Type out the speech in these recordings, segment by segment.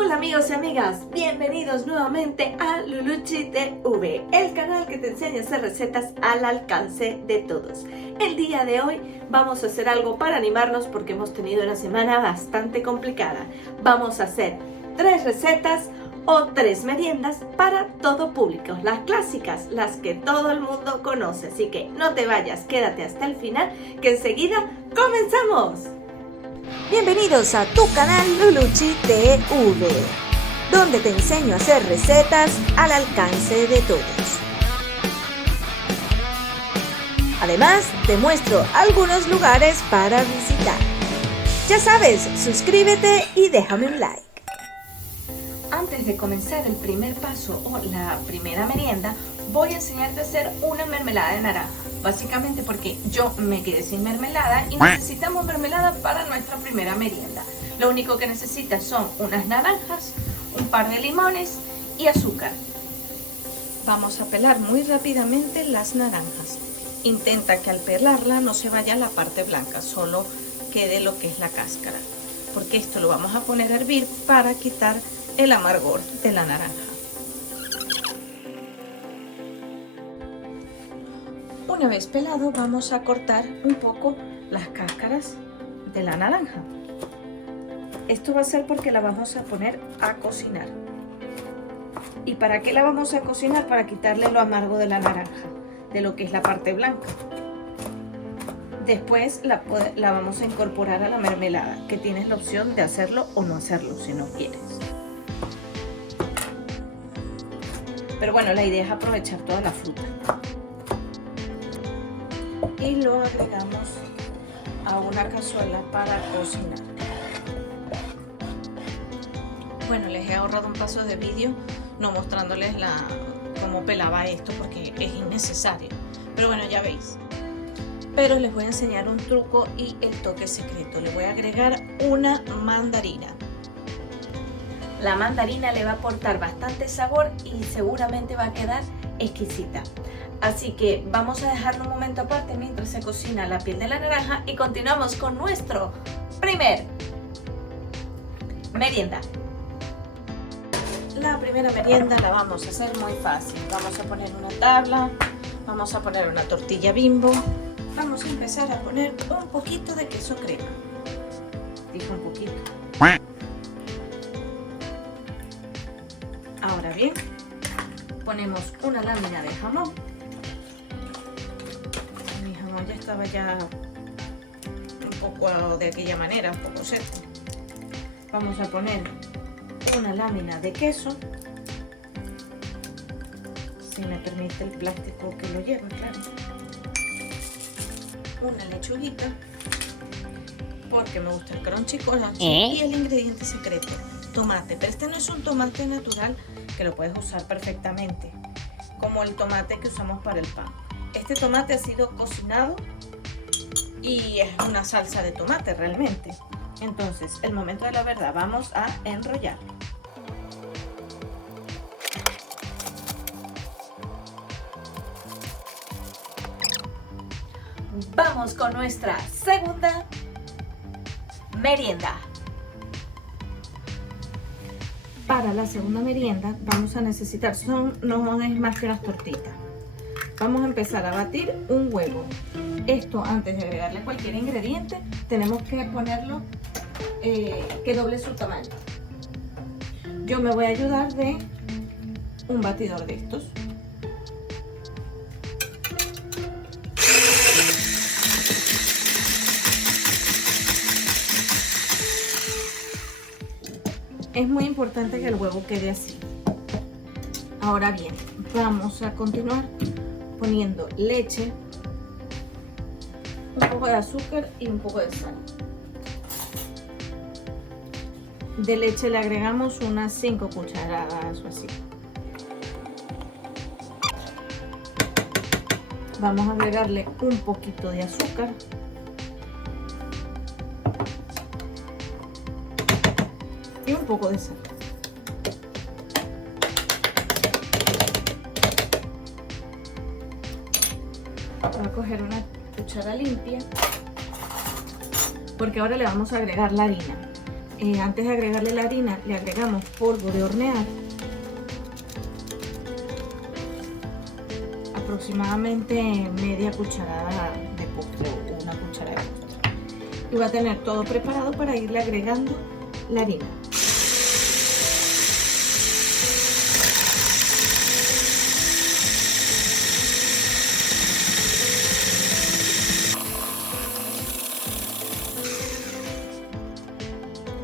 Hola amigos y amigas, bienvenidos nuevamente a Luluchi TV, el canal que te enseña a hacer recetas al alcance de todos. El día de hoy vamos a hacer algo para animarnos porque hemos tenido una semana bastante complicada. Vamos a hacer 3 recetas o 3 meriendas para todo público, las clásicas, las que todo el mundo conoce. Así que no te vayas, quédate hasta el final que enseguida comenzamos. Bienvenidos a tu canal Luluchi TV, donde te enseño a hacer recetas al alcance de todos. Además, te muestro algunos lugares para visitar. Ya sabes, suscríbete y déjame un like. Antes de comenzar el primer paso o la primera merienda, voy a enseñarte a hacer una mermelada de naranja. Básicamente porque yo me quedé sin mermelada y necesitamos mermelada para nuestra primera merienda. Lo único que necesitas son unas naranjas, un par de limones y azúcar. Vamos a pelar muy rápidamente las naranjas. Intenta que al pelarla no se vaya la parte blanca, solo quede lo que es la cáscara, porque esto lo vamos a poner a hervir para quitar el amargor de la naranja. Una vez pelado, vamos a cortar un poco las cáscaras de la naranja. Esto va a ser porque la vamos a poner a cocinar. ¿Y para qué la vamos a cocinar? Para quitarle lo amargo de la naranja, de lo que es la parte blanca. Después la vamos a incorporar a la mermelada, que tienes la opción de hacerlo o no hacerlo si no quieres. Pero bueno, la idea es aprovechar toda la fruta. Y lo agregamos a una cazuela para cocinar. Bueno, les he ahorrado un paso de vídeo no mostrándoles cómo pelaba esto porque es innecesario, pero bueno, ya veis. Pero les voy a enseñar un truco y el toque secreto. Le voy a agregar una mandarina. La mandarina le va a aportar bastante sabor y seguramente va a quedar exquisita. Así que vamos a dejarlo un momento aparte mientras se cocina la piel de la naranja y continuamos con nuestro primer merienda. La primera merienda la vamos a hacer muy fácil. Vamos a poner una tabla, vamos a poner una tortilla Bimbo. Vamos a empezar a poner un poquito de queso crema. Dijo un poquito. Ahora bien, ponemos una lámina de jamón. Mi jamón ya estaba un poco de aquella manera, un poco seco. Vamos a poner una lámina de queso, si me permite el plástico que lo lleva, claro. Una lechuguita, porque me gusta el crunchy y el ingrediente secreto, tomate. Pero este no es un tomate natural, que lo puedes usar perfectamente, como el tomate que usamos para el pan. Este tomate ha sido cocinado y es una salsa de tomate realmente. Entonces, el momento de la verdad, vamos a enrollar. Vamos con nuestra segunda merienda. Para la segunda merienda vamos a necesitar, no es más que las tortitas. Vamos a empezar a batir un huevo. Esto, antes de agregarle cualquier ingrediente, tenemos que ponerlo que doble su tamaño. Yo me voy a ayudar de un batidor de estos. Es muy importante que el huevo quede así. Ahora bien, vamos a continuar poniendo leche, un poco de azúcar y un poco de sal. De leche le agregamos unas 5 cucharadas o así. Vamos a agregarle un poquito de azúcar. Y un poco de sal. Voy a coger una cuchara limpia porque ahora le vamos a agregar la harina. Antes de agregarle la harina, le agregamos polvo de hornear, aproximadamente media cucharada de postre o una cucharada de postre. Y va a tener todo preparado para irle agregando la harina.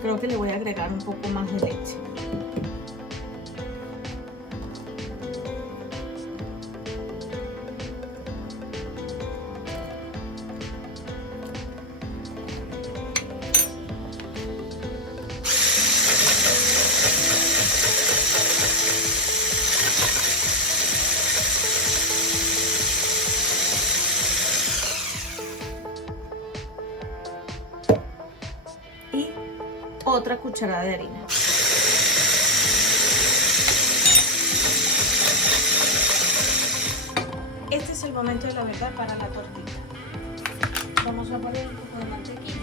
Creo que le voy a agregar un poco más de leche. Y otra cucharada de harina. Este es el momento de la verdad para la tortita. Vamos a poner un poco de mantequilla.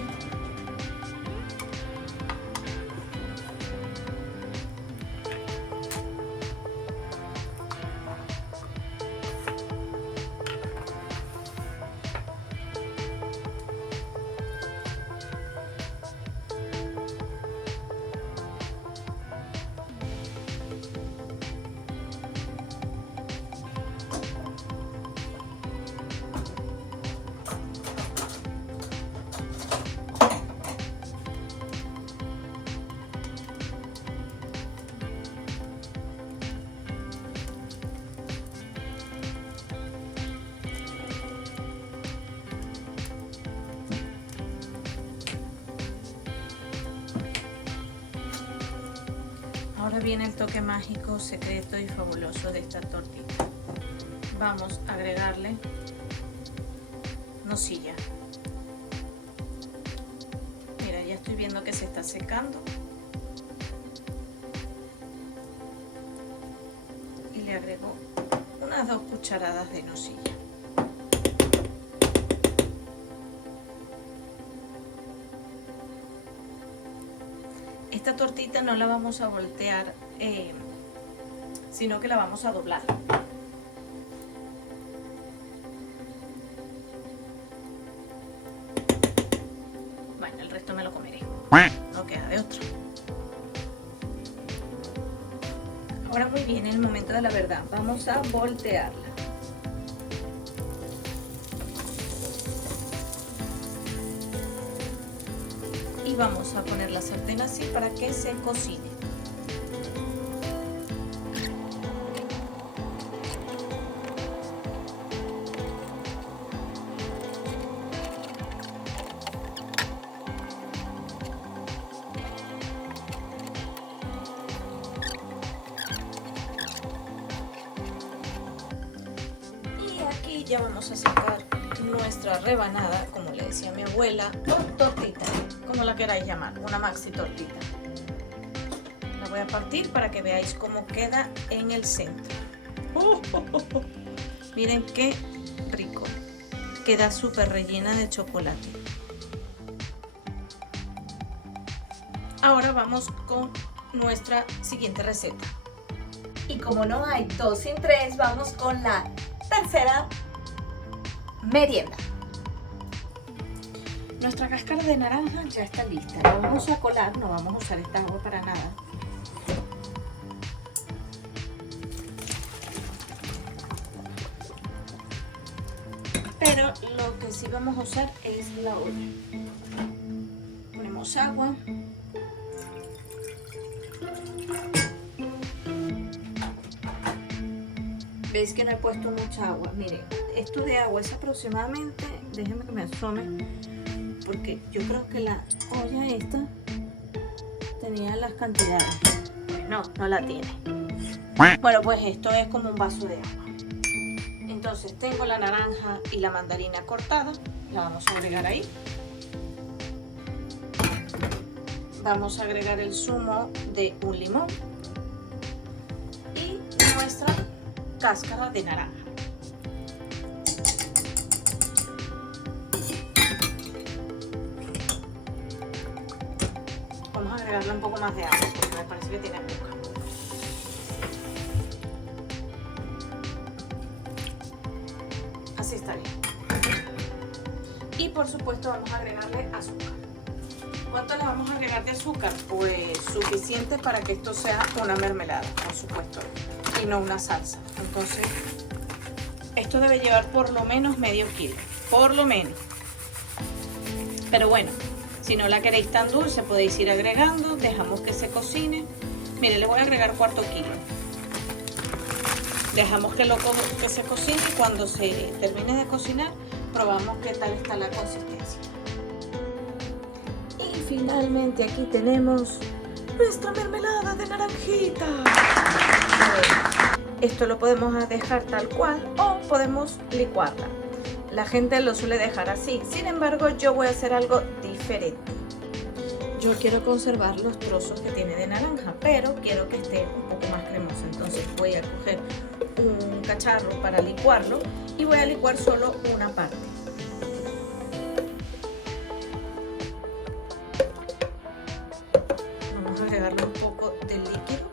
Ahora viene el toque mágico, secreto y fabuloso de esta tortita. Vamos a agregarle nocilla. Mira, ya estoy viendo que se está secando. Y le agrego unas 2 cucharadas de nocilla. Esta tortita no la vamos a voltear, sino que la vamos a doblar. Bueno, el resto me lo comeré. No queda de otro. Ahora muy bien, en el momento de la verdad. Vamos a voltearla. Y vamos a poner la sartén así para que se cocine. Y aquí ya vamos a sacar nuestra rebanada, como le decía mi abuela, o tortita, como la queráis llamar, una maxi tortita. La voy a partir para que veáis cómo queda en el centro. Miren qué rico, queda súper rellena de chocolate. Ahora vamos con nuestra siguiente receta. Y como no hay 2 sin 3, vamos con la tercera merienda. Nuestra cáscara de naranja ya está lista. La vamos a colar, no vamos a usar esta agua para nada. Pero lo que sí vamos a usar es la olla. Ponemos agua. Veis que no he puesto mucha agua. Miren, esto de agua es aproximadamente, déjenme que me asome, porque yo creo que la olla esta tenía las cantidades. Pues no la tiene. Bueno, pues esto es como un vaso de agua. Entonces tengo la naranja y la mandarina cortada, la vamos a agregar ahí. Vamos a agregar el zumo de un limón y nuestra cáscara de naranja. Vamos a echarle un poco más de agua porque me parece que tiene poca. Así está bien. Y por supuesto vamos a agregarle azúcar. ¿Cuánto le vamos a agregar de azúcar? Pues suficiente para que esto sea una mermelada, por supuesto, y no una salsa. Entonces, esto debe llevar por lo menos medio kilo, por lo menos. Pero bueno, si no la queréis tan dulce, podéis ir agregando, dejamos que se cocine. Mire, le voy a agregar cuarto kilo. Dejamos que se cocine y cuando se termine de cocinar, probamos qué tal está la consistencia. Y finalmente aquí tenemos nuestra mermelada de naranjita. Esto lo podemos dejar tal cual o podemos licuarla. La gente lo suele dejar así, sin embargo yo voy a hacer algo diferente. Yo quiero conservar los trozos que tiene de naranja, pero quiero que esté un poco más cremoso. Entonces voy a coger un cacharro para licuarlo y voy a licuar solo una parte. Vamos a agregarle un poco de líquido.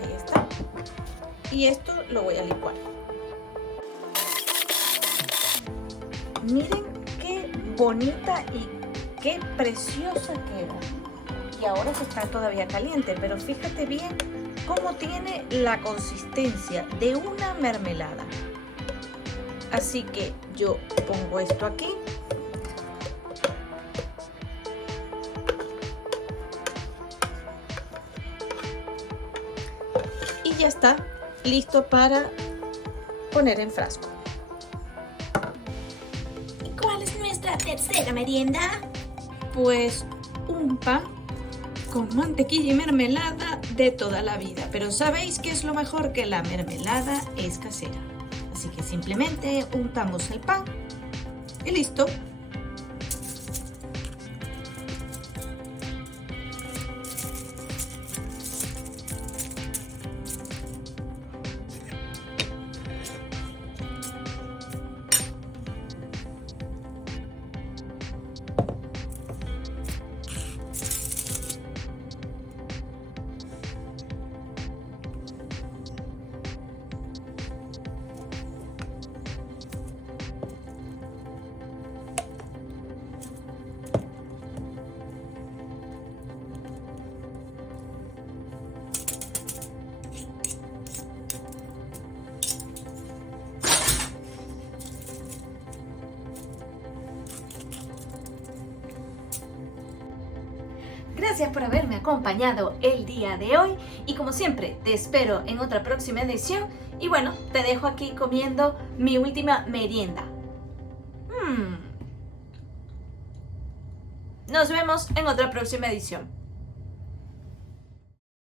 Ahí está. Y esto lo voy a licuar. Miren qué bonita y qué preciosa queda. Y ahora que está todavía caliente, pero fíjate bien cómo tiene la consistencia de una mermelada. Así que yo pongo esto aquí. Y ya está listo para poner en frasco. ¿Cuál es nuestra tercera merienda? Pues un pan con mantequilla y mermelada de toda la vida. Pero ¿sabéis qué es lo mejor? Que la mermelada es casera. Así que simplemente untamos el pan y listo. Gracias por haberme acompañado el día de hoy y como siempre te espero en otra próxima edición y bueno, te dejo aquí comiendo mi última merienda. Nos vemos en otra próxima edición.